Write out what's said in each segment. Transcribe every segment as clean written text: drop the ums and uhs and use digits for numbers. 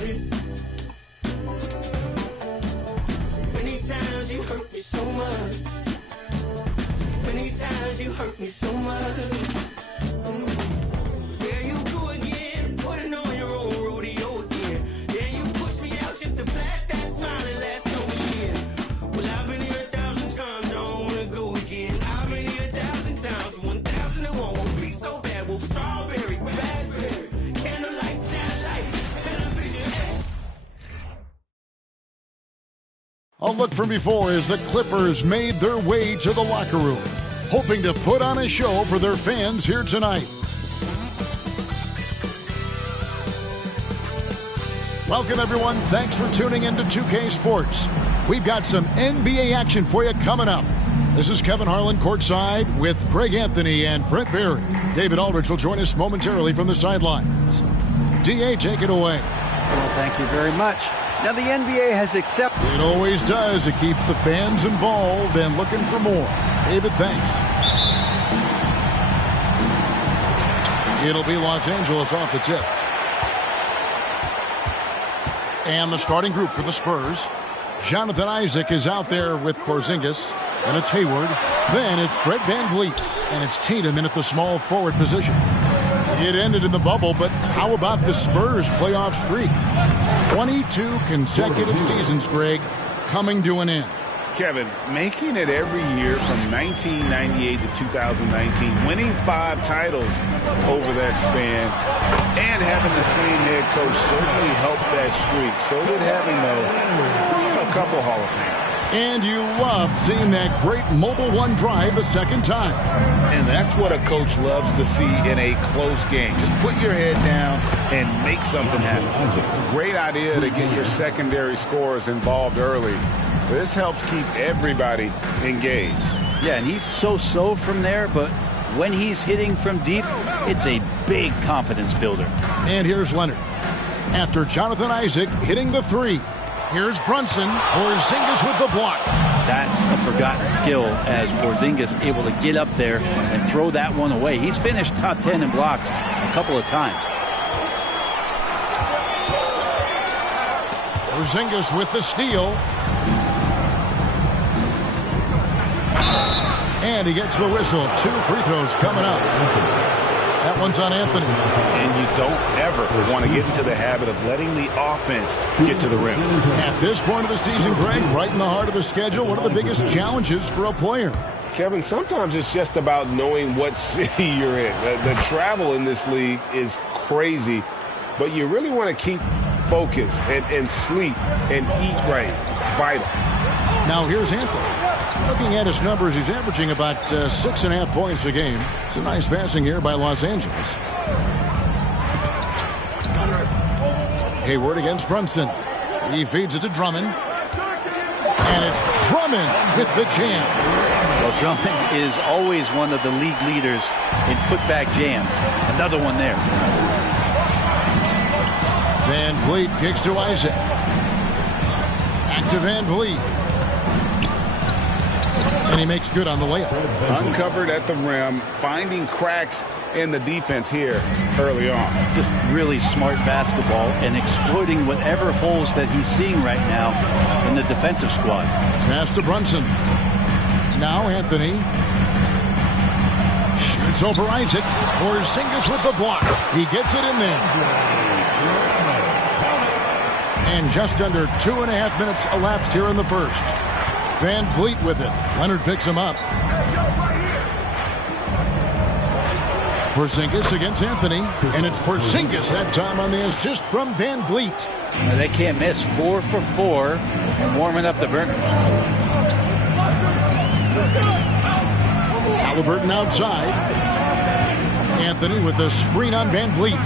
about it. Many times you hurt me so much. Many times you hurt me so much. There you go again, putting on your own rodeo again. Yeah, you pushed me out just to flash that smile and last over year. Well, I've been here 1,000 times, I don't wanna go again. I've been here 1,000 times, 1,001 won't be so bad. Well, strawberry, raspberry, candlelight, satellite, television. A look from before as the Clippers made their way to the locker room, hoping to put on a show for their fans here tonight. Welcome, everyone. Thanks for tuning into 2K Sports. We've got some NBA action for you coming up. This is Kevin Harlan courtside with Greg Anthony and Brent Barry. David Aldridge will join us momentarily from the sidelines. DA, take it away. Well, thank you very much. Now, the NBA has accepted. It always does. It keeps the fans involved and looking for more. David, thanks. It'll be Los Angeles off the tip. And the starting group for the Spurs. Jonathan Isaac is out there with Porzingis. And it's Hayward. Then it's Fred VanVleet. And it's Tatum in at the small forward position. It ended in the bubble, but how about the Spurs playoff streak? 22 consecutive seasons, Greg, coming to an end. Kevin, making it every year from 1998 to 2019, winning 5 titles over that span, and having the same head coach certainly helped that streak. So did having a couple Hall of Famers. And you love seeing that great Mobile One drive a second time. And that's what a coach loves to see in a close game. Just put your head down and make something happen. Great idea to get your secondary scorers involved early. This helps keep everybody engaged. Yeah, and he's so-so from there, but when he's hitting from deep, it's a big confidence builder. And here's Leonard. After Jonathan Isaac hitting the 3, here's Brunson. Porzingis with the block. That's a forgotten skill as Porzingis able to get up there and throw that one away. He's finished top 10 in blocks a couple of times. Porzingis with the steal. And he gets the whistle. 2 free throws coming up. That one's on Anthony. And you don't ever want to get into the habit of letting the offense get to the rim. At this point of the season, Greg, right in the heart of the schedule, one of the biggest challenges for a player. Kevin, sometimes it's just about knowing what city you're in. The travel in this league is crazy, but you really want to keep focus and sleep and eat right. Vital. Now here's Anthony. Looking at his numbers, he's averaging about 6.5 points a game. It's a nice passing here by Los Angeles. Hayward against Brunson. He feeds it to Drummond. And it's Drummond with the jam. Well, Drummond is always one of the league leaders in putback jams. Another one there. VanVleet kicks to Isaac. Back to VanVleet. And he makes good on the layup. Uncovered at the rim, finding cracks in the defense here early on. Just really smart basketball and exploiting whatever holes that he's seeing right now in the defensive squad. Pass to Brunson. Now Anthony. Shoots over Isaac. Porzingis with the block. He gets it in there. And just under 2.5 minutes elapsed here in the first. VanVleet with it. Leonard picks him up. Porzingis against Anthony. And it's Porzingis that time on the assist from VanVleet. They can't miss. 4 for 4 and warming up the burner. Halliburton outside. Anthony with the screen on VanVleet.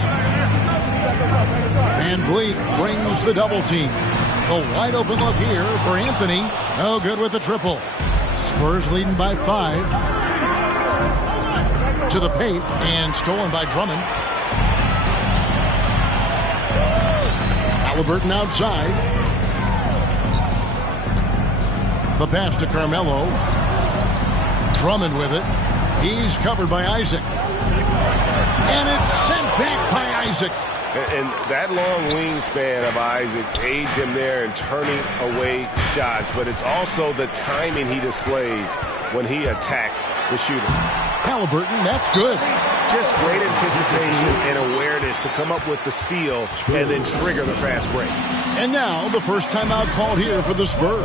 VanVleet brings the double team. A wide open look here for Anthony. No good with the triple. Spurs leading by 5. To the paint and stolen by Drummond. Halliburton outside. The pass to Carmelo. Drummond with it. He's covered by Isaac. And it's sent back by Isaac. And that long wingspan of Isaac aids him there in turning away shots, but it's also the timing he displays when he attacks the shooter. Halliburton, that's good. Just great anticipation and awareness to come up with the steal and then trigger the fast break. And now the first timeout called here for the Spurs.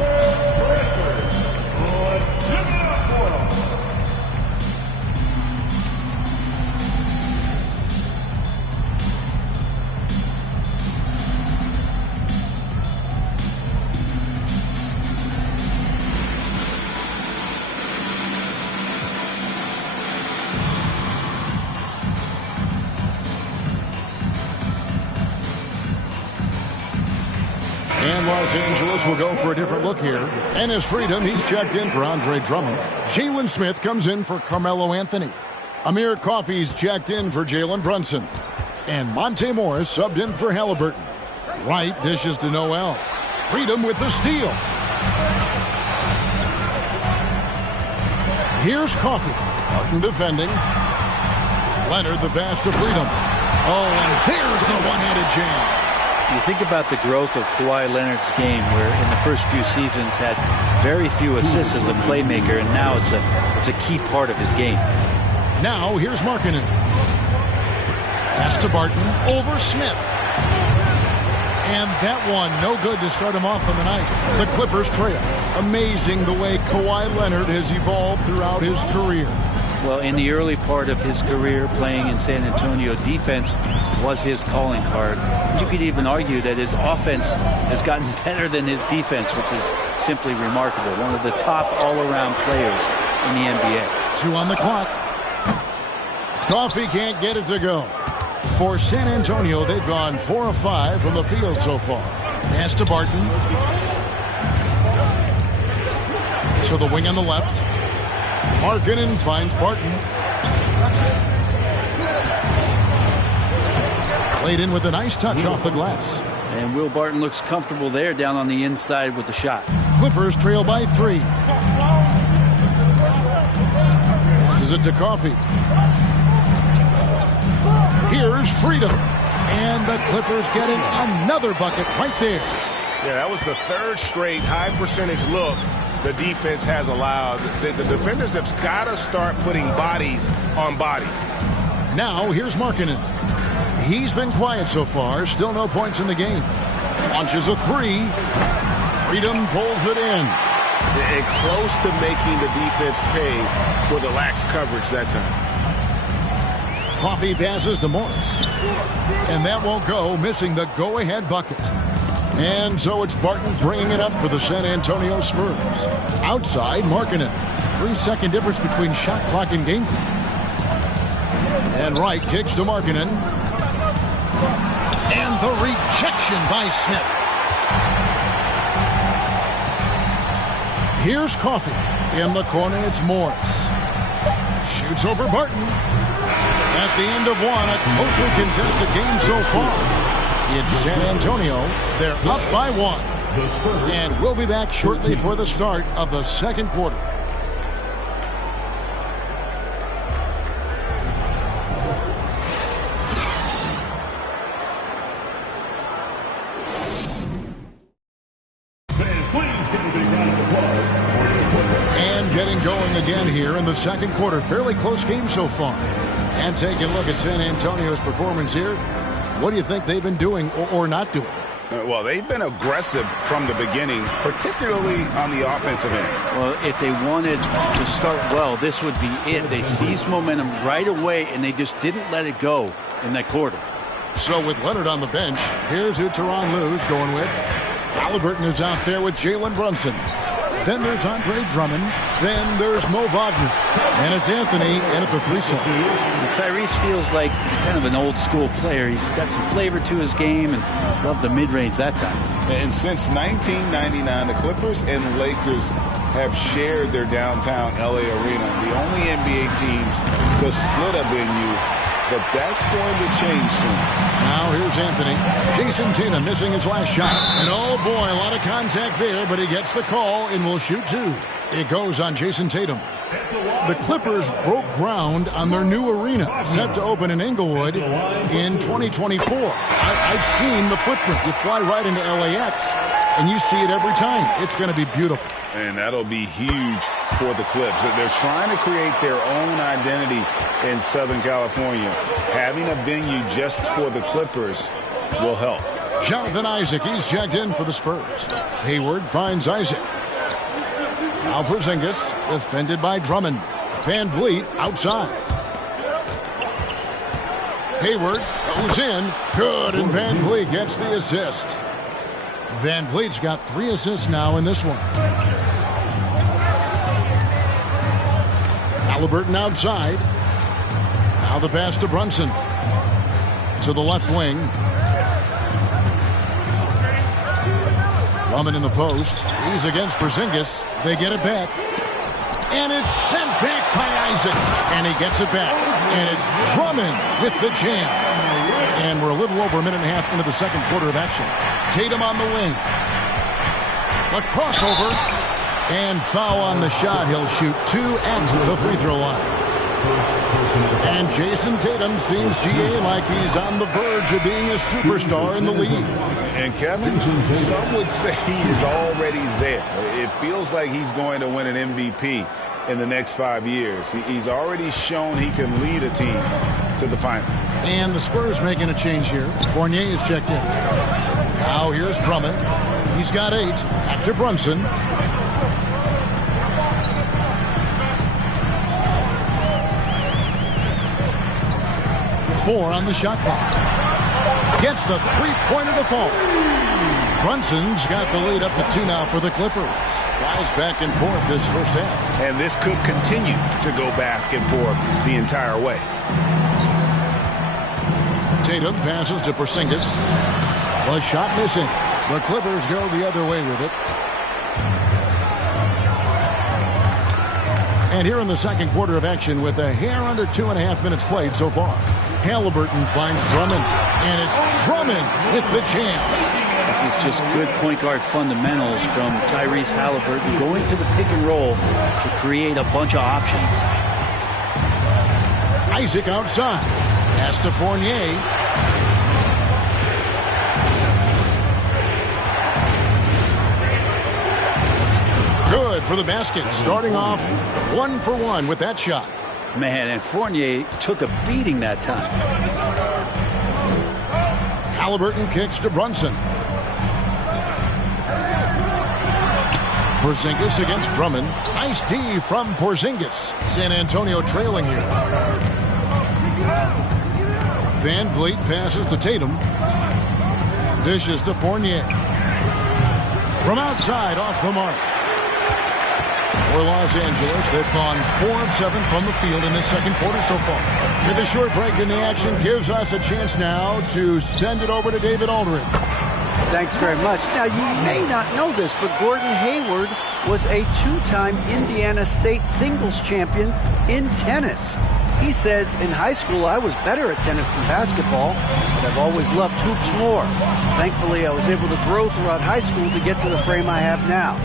And Los Angeles will go for a different look here. And his freedom, he's checked in for Andre Drummond. Jalen Smith comes in for Carmelo Anthony. Amir Coffey's checked in for Jalen Brunson. And Monte Morris subbed in for Halliburton. Wright dishes to Noel. Freedom with the steal. Here's Coffey. Barton defending. Leonard the pass to Freedom. Oh, and there's the one-handed jam. You think about the growth of Kawhi Leonard's game, where in the first few seasons had very few assists as a playmaker, and now it's a key part of his game. Now here's Markkanen. Pass to Barton over Smith. And that one no good to start him off on the night. The Clippers trail. Amazing the way Kawhi Leonard has evolved throughout his career. Well, in the early part of his career playing in San Antonio, defense was his calling card. You could even argue that his offense has gotten better than his defense, which is simply remarkable. One of the top all-around players in the NBA. 2 on the clock. Coffey can't get it to go. For San Antonio, they've gone 4 of 5 from the field so far. Pass to Barton. To the wing on the left. Markkanen finds Barton. Played in with a nice touch off the glass. And Will Barton looks comfortable there down on the inside with the shot. Clippers trail by 3. Passes it to Coffey. Here's Freedom. And the Clippers getting another bucket right there. Yeah, that was the third straight high percentage look the defense has allowed. The defenders have got to start putting bodies on bodies. Now here's Markkanen. He's been quiet so far. Still no points in the game. Launches a 3. Freedom pulls it in. And close to making the defense pay for the lax coverage that time. Coffey passes to Morris. And that won't go, missing the go-ahead bucket. And so it's Barton bringing it up for the San Antonio Spurs. Outside, Markkanen. 3-second difference between shot clock and game clock. And Wright kicks to Markkanen. And the rejection by Smith. Here's Coffey. In the corner, it's Morris. Shoots over Barton. At the end of one, a closely contested game so far. It's San Antonio. They're up by 1. And we'll be back shortly for the start of the second quarter. And getting going again here in the second quarter. Fairly close game so far. And taking a look at San Antonio's performance here. What do you think they've been doing or not doing? Well, they've been aggressive from the beginning, particularly on the offensive end. Well, if they wanted to start well, this would be it. They seized momentum right away, and they just didn't let it go in that quarter. So with Leonard on the bench, here's who Tyronn Lue's going with. Halliburton is out there with Jalen Brunson. Then there's Andre Drummond. Then there's Mo Wagner. And it's Anthony in at the 3-set. Tyrese feels like kind of an old-school player. He's got some flavor to his game and loved the mid-range that time. And since 1999, the Clippers and Lakers have shared their downtown L.A. arena. The only NBA teams to split a venue, but that's going to change soon. Now here's Anthony. Jason Tatum missing his last shot. And oh boy, a lot of contact there, but he gets the call and will shoot 2. It goes on Jason Tatum. the Clippers broke ground on their new arena, set to open in Inglewood in 2024. I've seen the footprint. You fly right into LAX, and you see it every time. It's going to be beautiful. And that'll be huge for the Clips. They're trying to create their own identity in Southern California. Having a venue just for the Clippers will help. Jonathan Isaac, he's checked in for the Spurs. Hayward finds Isaac. Now Porzingis, defended by Drummond. Van Vliet outside. Hayward goes in. Good, and Van Vliet gets the assist. Van Vliet's got 3 assists now in this one. Halliburton outside. Now the pass to Brunson. To the left wing. Drummond in the post. He's against Porzingis. They get it back. And it's sent back by Isaac. And he gets it back. And it's Drummond with the jam. And we're a little over a minute and a half into the second quarter of action. Tatum on the wing. A crossover. And foul on the shot. He'll shoot 2 at the free throw line. And Jason Tatum seems, GA, like he's on the verge of being a superstar in the league. And Kevin, some would say he is already there. It feels like he's going to win an MVP in the next 5 years. He's already shown he can lead a team to the finals. And the Spurs making a change here. Fournier is checked in. Now here's Drummond. He's got 8. Back to Brunson. Four on the shot clock. Gets the three-pointer to fall. Brunson's got the lead up to 2 now for the Clippers. Guys back and forth this first half. And this could continue to go back and forth the entire way. Tatum passes to Porzingis. The shot missing. The Clippers go the other way with it. And here in the second quarter of action with a hair under 2.5 minutes played so far. Halliburton finds Drummond, and it's Drummond with the jam. This is just good point guard fundamentals from Tyrese Halliburton, going to the pick and roll to create a bunch of options. Isaac outside. Pass to Fournier. Good for the basket. Starting off 1 for 1 with that shot. Man, and Fournier took a beating that time. Halliburton kicks to Brunson. Porzingis against Drummond. Nice D from Porzingis. San Antonio trailing here. Van Vliet passes to Tatum. Dishes to Fournier. From outside, off the mark. For Los Angeles, they've gone 4 of 7 from the field in this second quarter so far. With a short break in the action gives us a chance now to send it over to David Aldridge. Thanks very much. Now, you may not know this, but Gordon Hayward was a 2-time Indiana State singles champion in tennis. He says, in high school, I was better at tennis than basketball, but I've always loved hoops more. Thankfully, I was able to grow throughout high school to get to the frame I have now.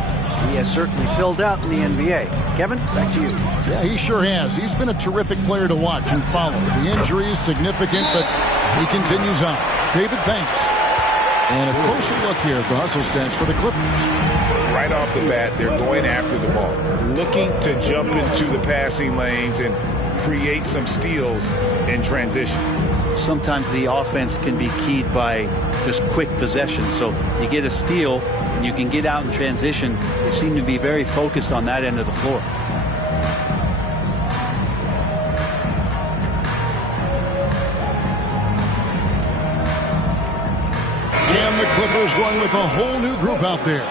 He has certainly filled out in the NBA. Kevin, back to you. Yeah, he sure has. He's been a terrific player to watch and follow. The injury is significant, but he continues on. David, thanks. And a closer look here at the hustle stats for the Clippers. Right off the bat, they're going after the ball, looking to jump into the passing lanes and create some steals in transition. Sometimes the offense can be keyed by just quick possession. So you get a steal and you can get out in transition. They seem to be very focused on that end of the floor. And the Clippers going with a whole new group out there.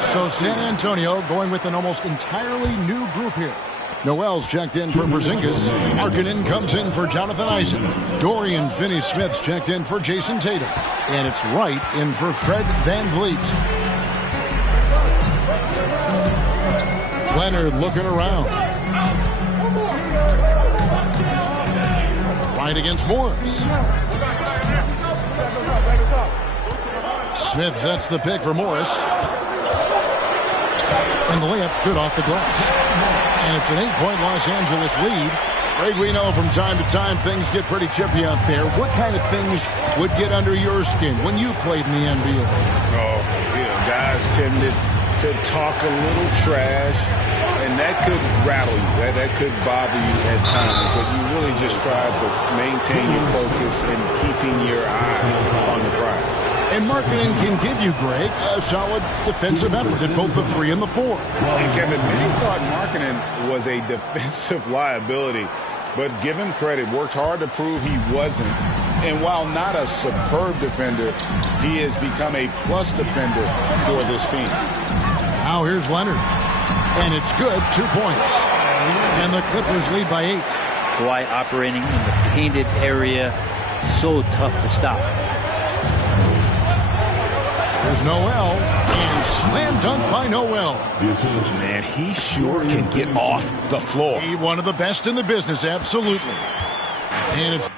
So San Antonio going with an almost entirely new group here. Noel's checked in for Porzingis. Markkanen comes in for Jonathan Isaac. Dorian Finney-Smith's checked in for Jason Tatum. And it's Wright in for Fred Van Vliet. Leonard looking around. Wright against Morris. Smith sets the pick for Morris. And the layup's good off the glass. And it's an 8-point Los Angeles lead. Greg, we know from time to time things get pretty chippy out there. What kind of things would get under your skin when you played in the NBA? Oh, guys tended to talk a little trash, and that could rattle you. That could bother you at times, but you really just try to maintain your focus and keeping your eye on the prize. And Markkanen can give you, Greg, a solid defensive effort at both the 3 and the 4. And Kevin, many thought Markkanen was a defensive liability, but give him credit, worked hard to prove he wasn't. And while not a superb defender, he has become a plus defender for this team. Now here's Leonard. And it's good, 2 points. And the Clippers lead by 8. Kawhi operating in the painted area, so tough to stop. There's Noel, and slam dunk by Noel. Man, he sure can get off the floor. He one of the best in the business, absolutely. And it's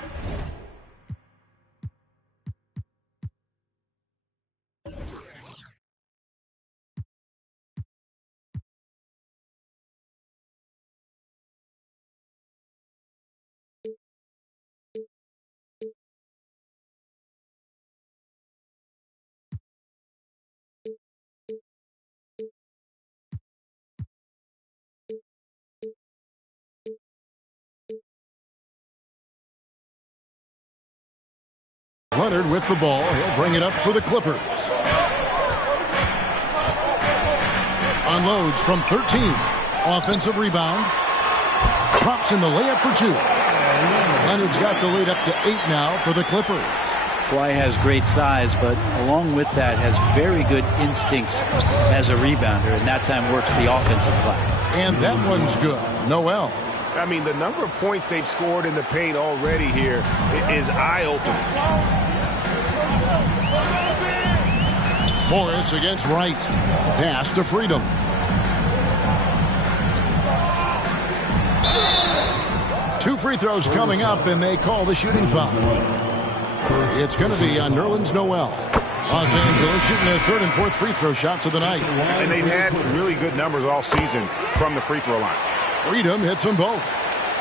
Leonard with the ball. He'll bring it up for the Clippers. Unloads from 13. Offensive rebound. Drops in the layup for 2. Leonard's got the lead up to 8 now for the Clippers. Kawhi has great size, but along with that has very good instincts as a rebounder, and that time works the offensive class. And that one's good. Noel. I mean, the number of points they've scored in the paint already here is eye-opening. Morris against Wright. Pass to Freedom. Two free throws coming up, and they call the shooting foul. It's going to be on Nerlens Noel. Los Angeles shooting their 3rd and 4th free throw shots of the night. And they've had really good numbers all season from the free throw line. Freedom hits them both.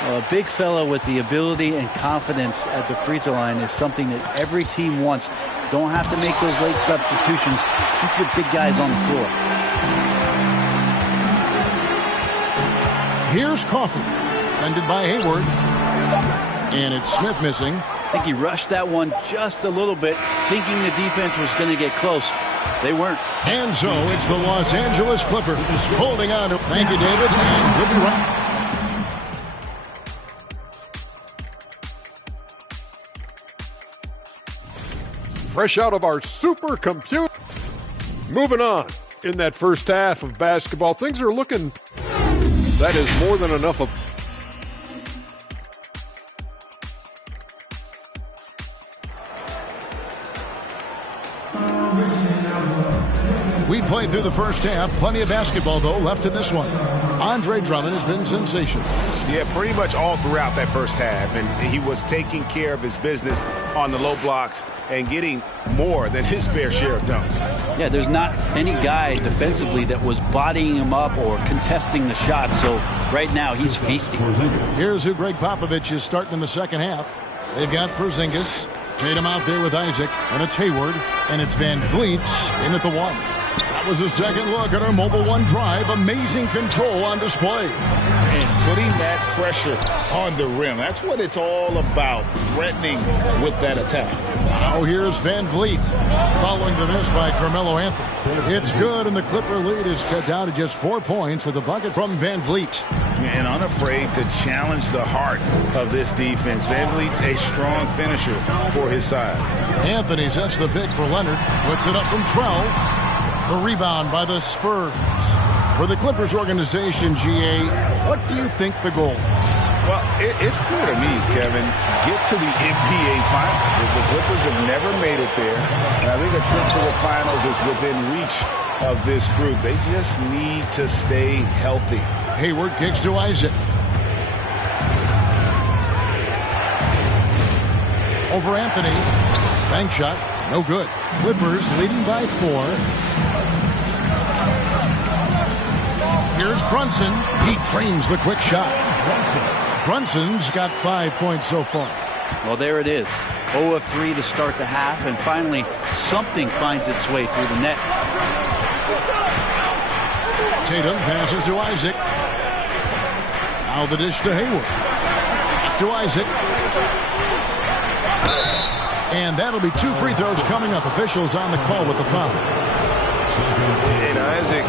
Well, a big fella with the ability and confidence at the free throw line is something that every team wants. Don't have to make those late substitutions. Keep your big guys on the floor. Here's Coffey. Defended by Hayward. And it's Smith missing. I think he rushed that one just a little bit, thinking the defense was going to get close. They weren't. And so it's the Los Angeles Clippers holding on to. Thank you, David. And we'll be right back. Fresh out of our supercomputer. Moving on. In that first half of basketball, things are looking, that is more than enough of. We played through the first half. Plenty of basketball, though, left in this one. Andre Drummond has been sensational. Yeah, pretty much all throughout that first half. And he was taking care of his business on the low blocks and getting more than his fair share of dunks. Yeah, there's not any guy defensively that was bodying him up or contesting the shot. So right now he's feasting. Here's who Greg Popovich is starting in the second half. They've got Porzingis. Tatum out there with Isaac. And it's Hayward. And it's Van Vliet in at the 1. That was a second look at our Mobile One drive. Amazing control on display. And putting that pressure on the rim. That's what it's all about, threatening with that attack. Now here's Van Vliet following the miss by Carmelo Anthony. It's good, and the Clipper lead is cut down to just 4 points with a bucket from Van Vliet. And unafraid to challenge the heart of this defense. Van Vliet's a strong finisher for his size. Anthony sets the pick for Leonard. Puts it up from 12. The rebound by the Spurs. For the Clippers organization, GA, what do you think the goal is? Well, it's clear to me, Kevin, get to the NBA Finals. The Clippers have never made it there. And I think a trip to the Finals is within reach of this group. They just need to stay healthy. Hayward kicks to Isaac. Over Anthony. Bank shot. No good. Clippers leading by 4. Here's Brunson. He trains the quick shot. Brunson's got 5 points so far. Well, there it is. 0 of 3 to start the half, and finally something finds its way through the net. Tatum passes to Isaac. Now the dish to Hayward. To Isaac. And that'll be 2 free throws coming up. Officials on the call with the foul. And Isaac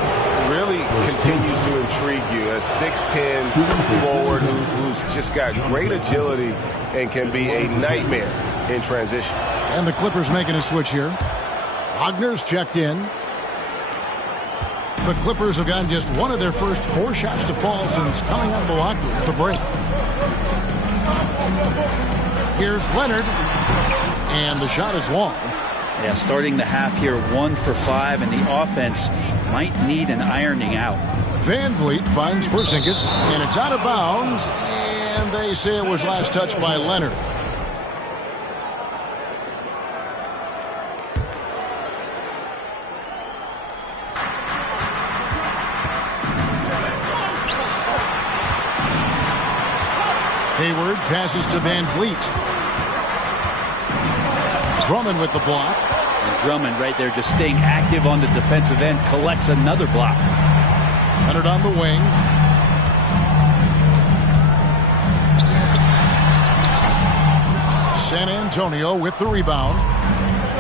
really continues to intrigue you. A 6'10 forward who's just got great agility and can be a nightmare in transition. And the Clippers making a switch here. Wagner's checked in. The Clippers have gotten just one of their first 4 shots to fall since coming out of the locker room at the break. Here's Leonard. And the shot is long. Yeah, starting the half here 1 for 5, and the offense might need an ironing out. Van Vliet finds Porzingis, and it's out of bounds, and they say it was last touched by Leonard. Hayward passes to Van Vliet. Drummond with the block. And Drummond right there just staying active on the defensive end, collects another block. Leonard on the wing. San Antonio with the rebound.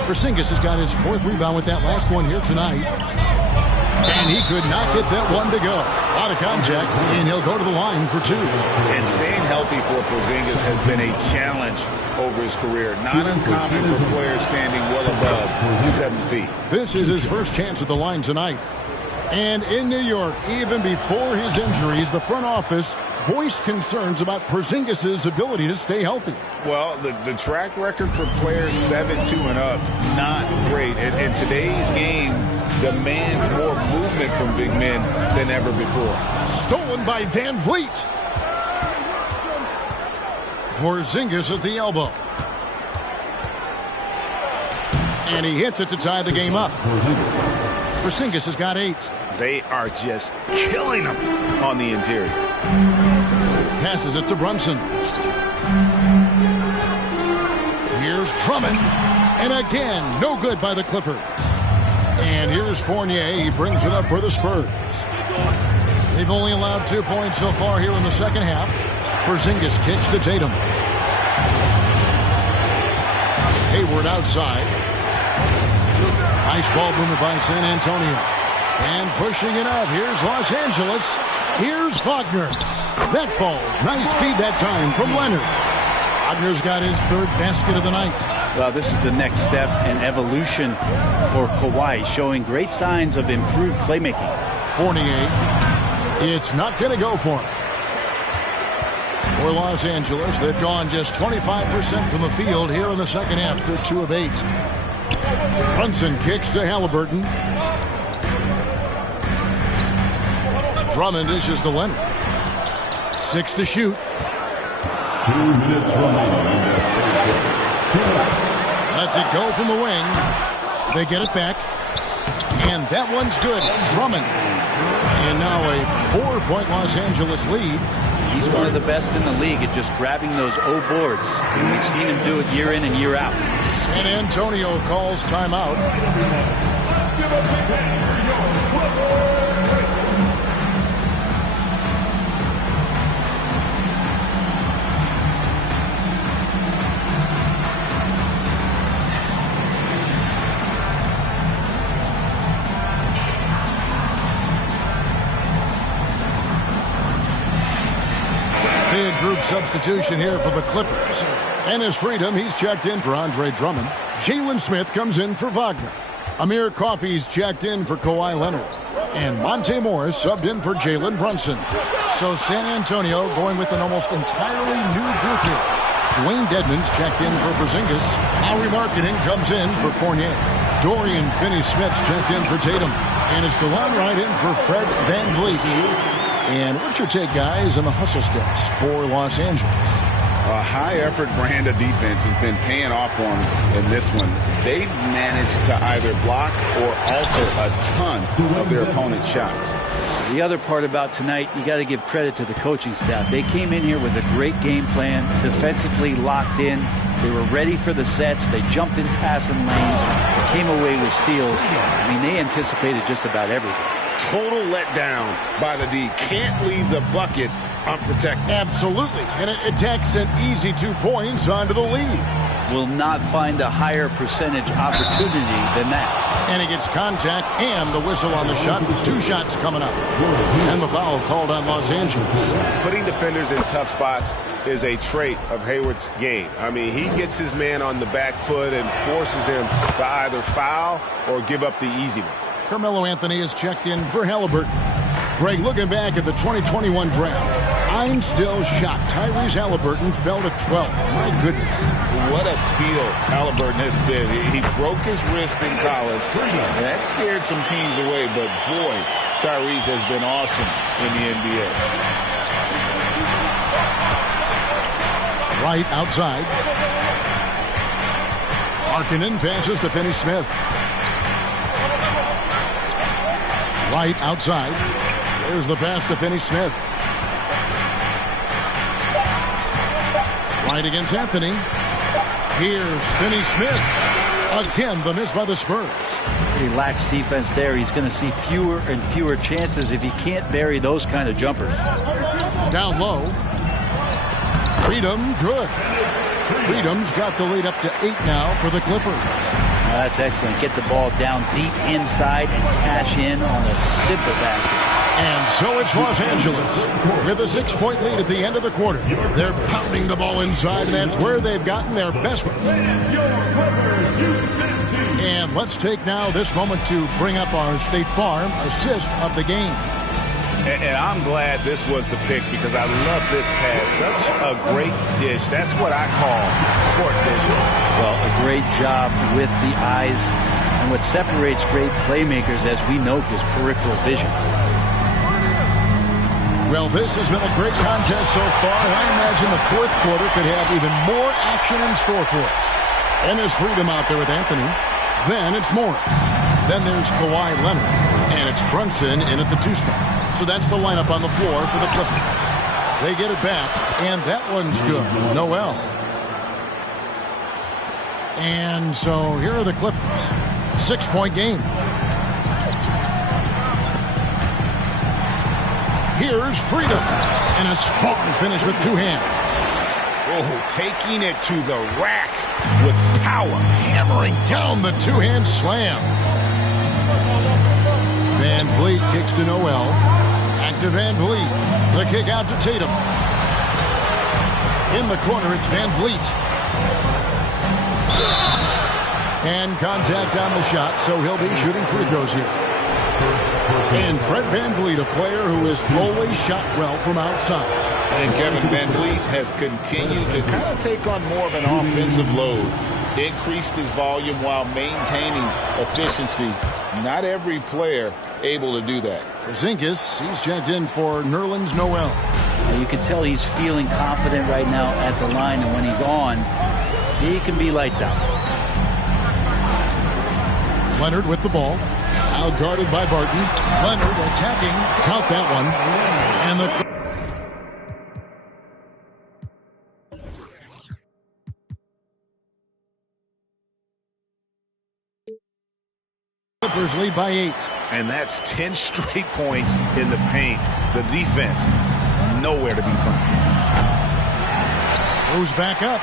Porzingis has got his 4th rebound with that last one here tonight. And he could not get that one to go. A lot of contact, and he'll go to the line for 2. And staying healthy for Porzingis has been a challenge over his career. Not uncommon for players standing well above 7 feet. This is his first chance at the line tonight. And in New York, even before his injuries, the front office voiced concerns about Porzingis' ability to stay healthy. Well, the track record for players 7'2" and up, not great. And today's game demands more movement from big men than ever before. Stolen by Van Vliet. Porzingis at the elbow. And he hits it to tie the game up. Porzingis has got 8. They are just killing him on the interior. Passes it to Brunson. Here's Drummond. And again, no good by the Clippers. And here's Fournier. He brings it up for the Spurs. They've only allowed 2 points so far here in the second half. Porzingis kicks to Tatum. Hayward outside. Nice ball movement by San Antonio. And pushing it up. Here's Los Angeles. Here's Wagner. That falls. Nice speed that time from Leonard. Wagner's got his 3rd basket of the night. Well, this is the next step in evolution for Kawhi, showing great signs of improved playmaking. Fournier. It's not going to go for him. For Los Angeles, they've gone just 25% from the field here in the second half. They're 2 of 8. Brunson kicks to Halliburton. Drummond dishes to Leonard. 6 to shoot. 2 minutes remaining. Lets it go from the wing. They get it back. And that one's good. Drummond. And now a 4-point Los Angeles lead. He's one of the best in the league at just grabbing those O boards. And we've seen him do it year in and year out. San Antonio calls timeout. Big group substitution here for the Clippers. Enes Freedom, he's checked in for Andre Drummond. Jalen Smith comes in for Wagner. Amir Coffey's checked in for Kawhi Leonard. And Monte Morris subbed in for Jalen Brunson. So San Antonio going with an almost entirely new group here. Dwayne Dedmon's checked in for Porzingis. Lowry Marketing comes in for Fournier. Dorian Finney-Smith's checked in for Tatum. And it's DeLon Wright in for Fred VanVleet. And what's your take, guys, on the hustle sticks for Los Angeles? A high-effort brand of defense has been paying off for them in this one. They've managed to either block or alter a ton of their opponent's shots. The other part about tonight, you got to give credit to the coaching staff. They came in here with a great game plan, defensively locked in. They were ready for the sets. They jumped in passing lanes. They came away with steals. I mean, they anticipated just about everything. Total letdown by the D. Can't leave the bucket unprotected. Absolutely. And it takes an easy 2 points onto the lead. Will not find a higher percentage opportunity than that. And he gets contact and the whistle on the shot. 2 shots coming up. And the foul called on Los Angeles. Putting defenders in tough spots is a trait of Hayward's game. I mean, he gets his man on the back foot and forces him to either foul or give up the easy one. Carmelo Anthony is checked in for Halliburton. Greg, looking back at the 2021 draft, I'm still shocked Tyrese Halliburton fell to 12th. My goodness. What a steal Halliburton has been. He broke his wrist in college, and that scared some teams away, but boy, Tyrese has been awesome in the NBA. Right outside. Markkanen passes to Finney-Smith. Right outside. There's the pass to Finney-Smith. Right against Anthony. Here's Finney-Smith. Again, the miss by the Spurs. He lacks defense there. He's going to see fewer and fewer chances if he can't bury those kind of jumpers. Down low. Freedom, good. Freedom's got the lead up to 8 now for the Clippers. That's excellent. Get the ball down deep inside and cash in on a simple basket. And so it's Los Angeles with a 6-point lead at the end of the quarter. They're pounding the ball inside, and that's where they've gotten their best. And let's take now this moment to bring up our State Farm assist of the game. And I'm glad this was the pick because I love this pass. Such a great dish. That's what I call court vision. Well, a great job with the eyes. And what separates great playmakers, as we know, is peripheral vision. Well, this has been a great contest so far, and I imagine the fourth quarter could have even more action in store for us. And there's Freedom out there with Anthony. Then it's Morris. Then there's Kawhi Leonard. And it's Brunson in at the 2 spot. So that's the lineup on the floor for the Clippers. They get it back, and that one's good. Noel. And so here are the Clippers. 6-point game. Here's Freedom. And a strong finish with 2 hands. Oh, taking it to the rack with power. Hammering down the 2-hand slam. Van Vliet kicks to Noel. Back to Van Vliet. The kick out to Tatum. In the corner, it's Van Vliet. And contact on the shot, so he'll be shooting free throws here. And Fred Van Vliet, a player who has always shot well from outside. And Kevin Van Vliet has continued to kind of take on more of an offensive load. Increased his volume while maintaining efficiency. Not every player able to do that. Porzingis, he's checked in for Nerlens Noel. You can tell he's feeling confident right now at the line, and when he's on, he can be lights out. Leonard with the ball. Out guarded by Barton. Leonard attacking. Count that one. And the Clippers lead by 8. And that's 10 straight points in the paint. The defense, nowhere to be found. Goes back up.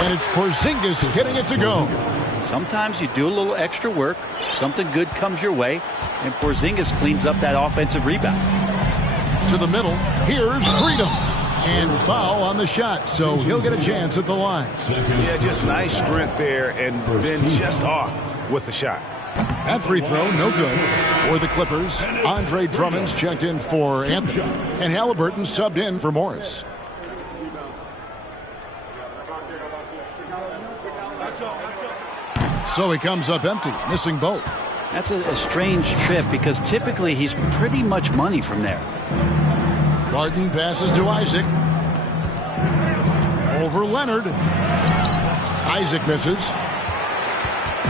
And it's Porzingis getting it to go. Sometimes you do a little extra work, something good comes your way, and Porzingis cleans up that offensive rebound. To the middle, here's Freedom. And foul on the shot, so he'll get a chance at the line. Yeah, just nice strength there, and then just off with the shot. That free throw, no good. For the Clippers, Andre Drummond's checked in for Anthony, and Halliburton subbed in for Morris. So he comes up empty, missing both. That's a strange trip because typically he's pretty much money from there. Barton passes to Isaac. over Leonard. Isaac misses.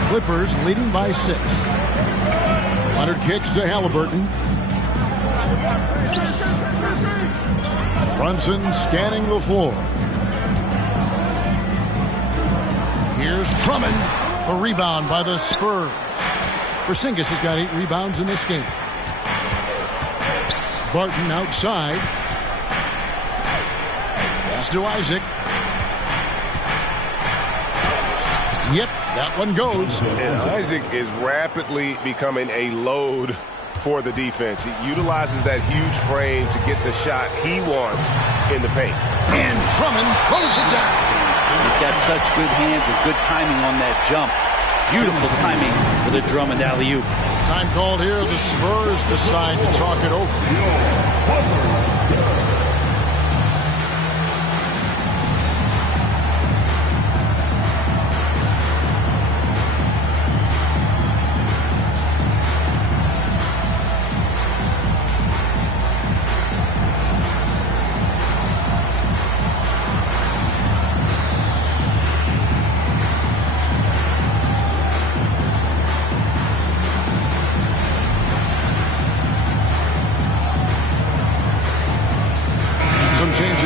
Clippers leading by 6. Leonard kicks to Halliburton. Brunson scanning the floor. Here's Drummond. A rebound by the Spurs. Porzingis has got 8 rebounds in this game. Barton outside. Pass to Isaac. Yep, that one goes. And Isaac is rapidly becoming a load for the defense. He utilizes that huge frame to get the shot he wants in the paint. And Drummond throws it down. He's got such good hands and good timing on that jump. Beautiful timing for the Drummond alley-oop. Time called here. The Spurs decide to talk it over.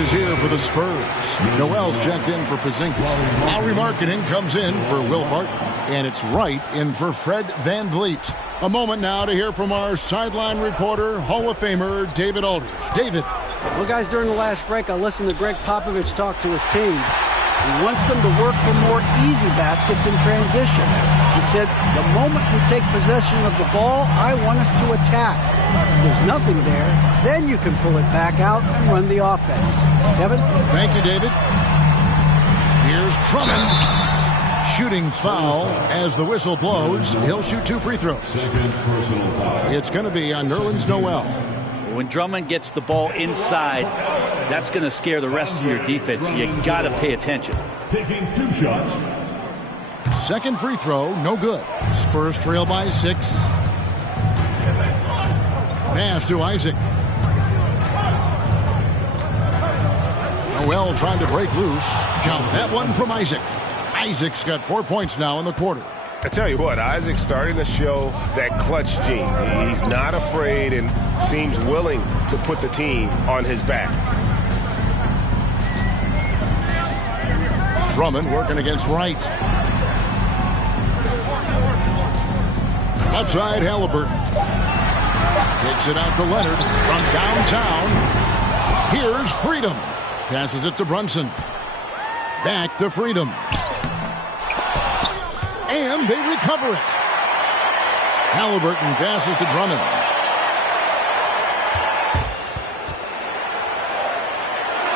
Here for the Spurs. Noel's checked in for Porzingis. Lowry Markkanen comes in for Will Barton. And it's Wright in for Fred VanVleet. A moment now to hear from our sideline reporter, Hall of Famer David Aldridge. David. Well, guys, during the last break, I listened to Greg Popovich talk to his team. He wants them to work for more easy baskets in transition. He said, the moment we take possession of the ball, I want us to attack. If there's nothing there, then you can pull it back out and run the offense. Kevin? Thank you, David. Here's Drummond. Shooting foul as the whistle blows. He'll shoot 2 free throws. It's going to be on Nerlens Noel. When Drummond gets the ball inside, that's going to scare the rest of your defense. You got to pay attention. Taking 2 shots. Second free throw, no good. Spurs trail by 6. Pass to Isaac. Noel trying to break loose. Count that one from Isaac. Isaac's got 4 points now in the quarter. I tell you what, Isaac's starting to show that clutch gene. He's not afraid and seems willing to put the team on his back. Drummond working against Wright. Left side, Halliburton. Kicks it out to Leonard from downtown. Here's Freedom. Passes it to Brunson. Back to Freedom. And they recover it. Halliburton passes to Drummond.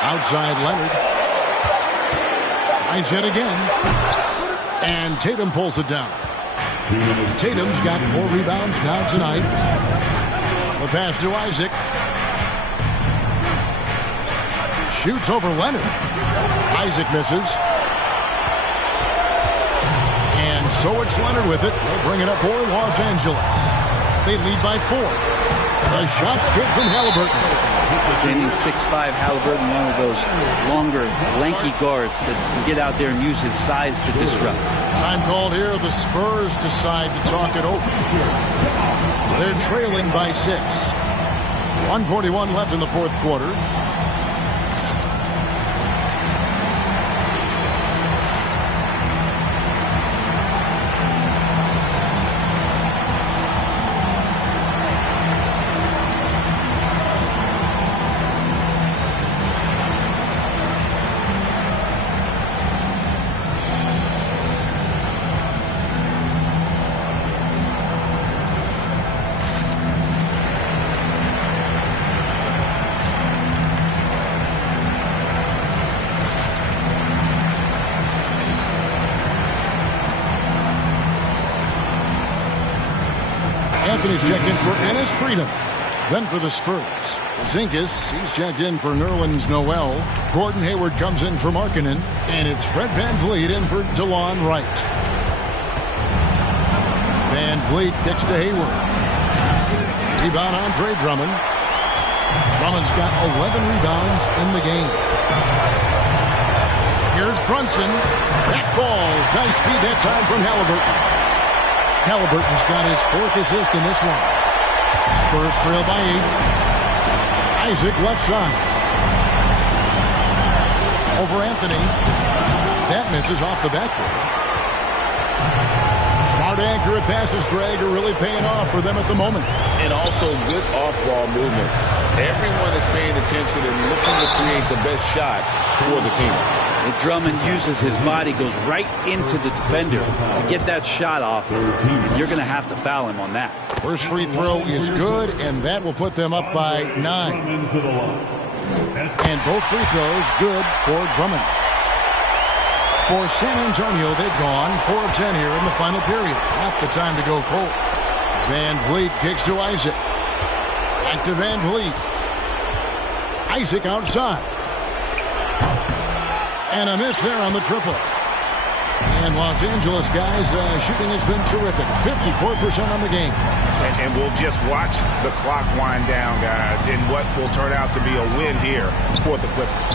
Outside Leonard. Tries it again. And Tatum pulls it down. Tatum's got 4 rebounds now tonight. The pass to Isaac. Shoots over Leonard. Isaac misses. And so it's Leonard with it. They'll bring it up for Los Angeles. They lead by 4. The shot's good from Halliburton. Standing 6'5", Halliburton, one of those longer, lanky guards that can get out there and use his size to disrupt. Time called here. The Spurs decide to talk it over. They're trailing by 6. 1:41 left in the fourth quarter. Anthony's checked in for Enes Freedom. Then for the Spurs, Porzingis, he's checked in for Nerlens Noel. Gordon Hayward comes in for Markkanen. And it's Fred VanVleet in for DeLon Wright. VanVleet kicks to Hayward. Rebound Andre Drummond. Drummond's got 11 rebounds in the game. Here's Brunson. That falls. Nice feed that time from Halliburton. Halliburton's got his 4th assist in this one. Spurs trail by 8. Isaac left side. Over Anthony. That misses off the backboard. Smart, accurate passes, Greg, are really paying off for them at the moment. And also good off-ball movement. Everyone is paying attention and looking to create the best shot for the team. And Drummond uses his body, goes right into the defender to get that shot off. And you're going to have to foul him on that. First free throw is good, and that will put them up by 9. And both free throws good for Drummond. For San Antonio, they've gone 4 of 10 here in the final period. Not the time to go cold. Van Vliet kicks to Isaac. Back to Van Vliet. Isaac outside. And a miss there on the triple. And Los Angeles guys, shooting has been terrific. 54% on the game. And we'll just watch the clock wind down, guys, in what will turn out to be a win here for the Clippers.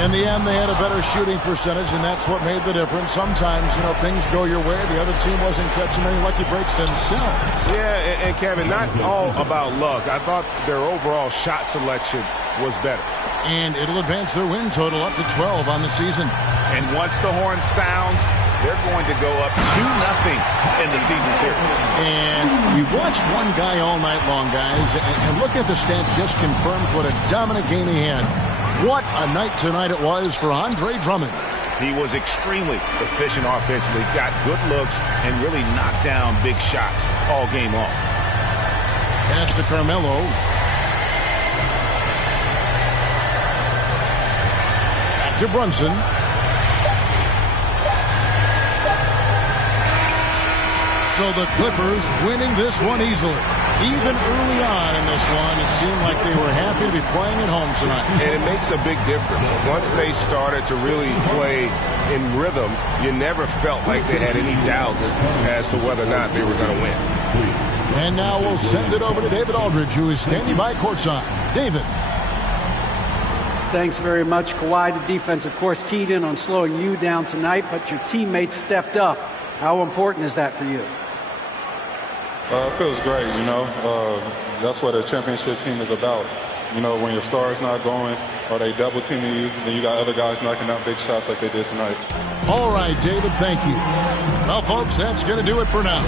In the end, they had a better shooting percentage, and that's what made the difference. Sometimes, things go your way. The other team wasn't catching many lucky breaks themselves. Yeah, and Kevin, not all about luck. I thought their overall shot selection was better. And it'll advance their win total up to 12 on the season. And once the horn sounds, they're going to go up 2-0 in the season series. And we watched one guy all night long, guys, and look at the stats, just confirms what a dominant game he had. What a night tonight it was for Andre Drummond. He was extremely efficient offensively, got good looks, and really knocked down big shots all game long. Pass to Carmelo. Back to Brunson. So the Clippers winning this one easily. Even early on in this one, it seemed like they were happy to be playing at home tonight. And it makes a big difference. Once they started to really play in rhythm, you never felt like they had any doubts as to whether or not they were going to win. And now we'll send it over to David Aldridge, who is standing by courtside. David. Thanks very much, Kawhi. The defense, of course, keyed in on slowing you down tonight, but your teammates stepped up. How important is that for you? It feels great, that's what a championship team is about. When your star's not going or they double teaming you, then you got other guys knocking down big shots like they did tonight. All right, David, thank you. Well, folks, that's going to do it for now.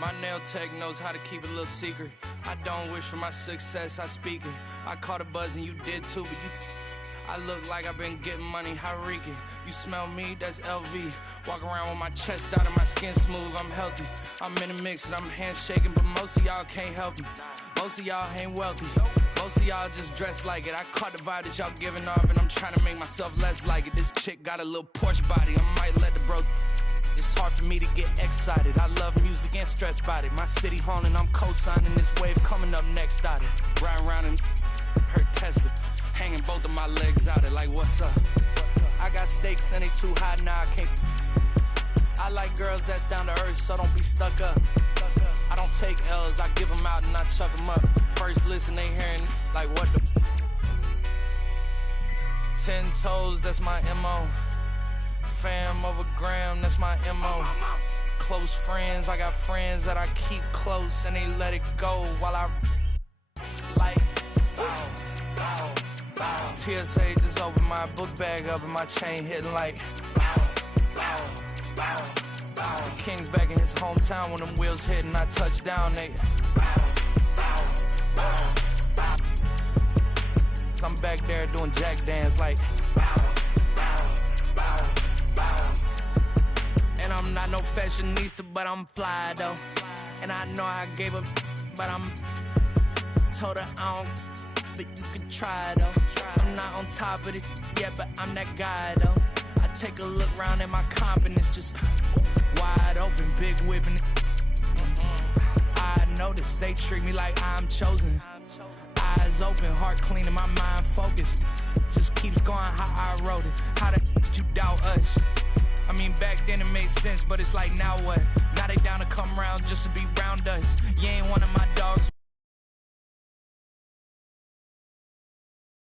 My nail tech knows how to keep it a little secret. I don't wish for my success, I speak it. I caught a buzz and you did too, but I look like I've been getting money, Hariki. You smell me, that's LV. Walk around with my chest out and my skin smooth, I'm healthy. I'm in a mix and I'm handshaking, but most of y'all can't help me. Most of y'all ain't wealthy. Most of y'all just dress like it. I caught the vibe that y'all giving off and I'm trying to make myself less like it. This chick got a little Porsche body, I might let the bro. It's hard for me to get excited. I love music and stress about it. My city haunting, I'm co-signing this wave coming up next out it. Riding around and hurt Tesla. Hanging both of my legs out it like what's up? I got stakes and they too high now I can't. I like girls that's down to earth, so don't be stuck up. I don't take L's, I give them out and I chuck them up. First listen, they hearing like what the 10 toes, that's my MO. Fam over gram, that's my MO. Close friends, I got friends that I keep close and they let it go while I like TSA just opened my book bag up and my chain hitting like The King's back in his hometown when them wheels hit and I touch down, they I'm back there doing jack dance like And I'm not no fashionista, but I'm fly though. And I know I gave up, but I'm told her I don't, but you can try though. I'm not on top of it yet, but I'm that guy though. I take a look round at my confidence, just wide open, big whipping. I notice they treat me like I'm chosen. Eyes open, heart clean, and my mind focused. just keeps going how I wrote it. How the could you doubt us? I mean, back then it made sense, but it's like, now what? Now they down to come round just to be round us. You ain't one of my